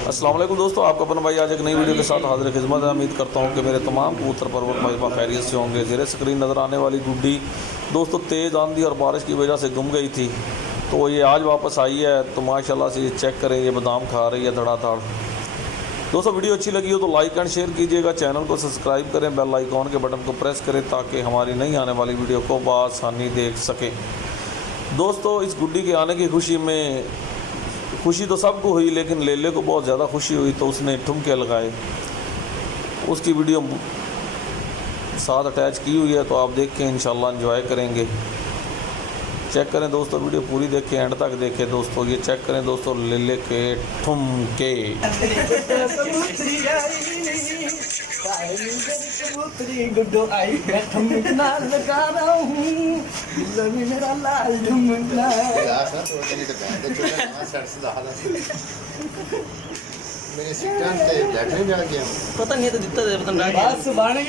अस्सलाम वालेकुम दोस्तों, आपका अपना भाई आज एक नई वीडियो के साथ हाजिर खिदमत है। उम्मीद करता हूँ कि मेरे तमाम कबूतर परवर भाई खैरियत से होंगे। ज़ेरे स्क्रीन नज़र आने वाली गुड्डी दोस्तों तेज़ आंधी और बारिश की वजह से गुम गई थी, तो ये आज वापस आई है। तो माशाल्लाह से ये चेक करें, ये बादाम खा रही है धड़ाधड़। दोस्तों वीडियो अच्छी लगी हो तो लाइक एंड शेयर कीजिएगा, चैनल को सब्सक्राइब करें, बेल आइकॉन के बटन को प्रेस करें ताकि हमारी नई आने वाली वीडियो को बआसानी देख सकें। दोस्तों इस गुड्डी के आने की खुशी में खुशी तो सबको हुई, लेकिन लेले को बहुत ज़्यादा खुशी हुई, तो उसने ठुमके लगाए। उसकी वीडियो साथ अटैच की हुई है, तो आप देख के इंशाल्लाह एंजॉय करेंगे। चेक करें दोस्तों, वीडियो पूरी देखें, एंड तक देखें दोस्तों। ये चेक करें दोस्तों लेले के ठुमके। गुड्डो आई मैं ठुमकना लगा रहा हूँ, मेरा लाल ठुमकना। मेरे सिस्टम पे बैठने जा गया पता नहीं तो दिता पता नहीं।